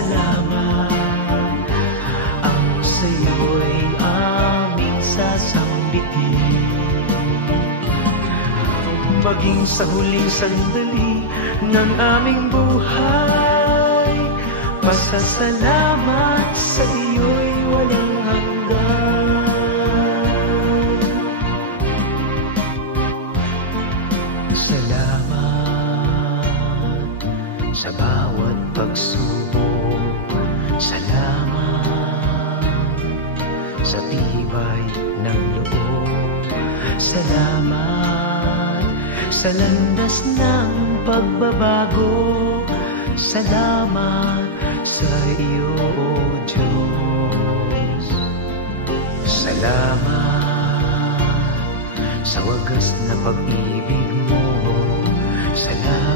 salamat. Ang sa'yo'y aming sasambitin. Maging sa huling sandali ng aming buhay, pasasalamat sa iyo'y walang hanggan. Salamat sa bawat pagsubok, salamat sa tibay ng loob, salamat sa landas ng pagbabago, salamat sa iyo, O Diyos. Salamat sa wagas na pag-ibig mo, salamat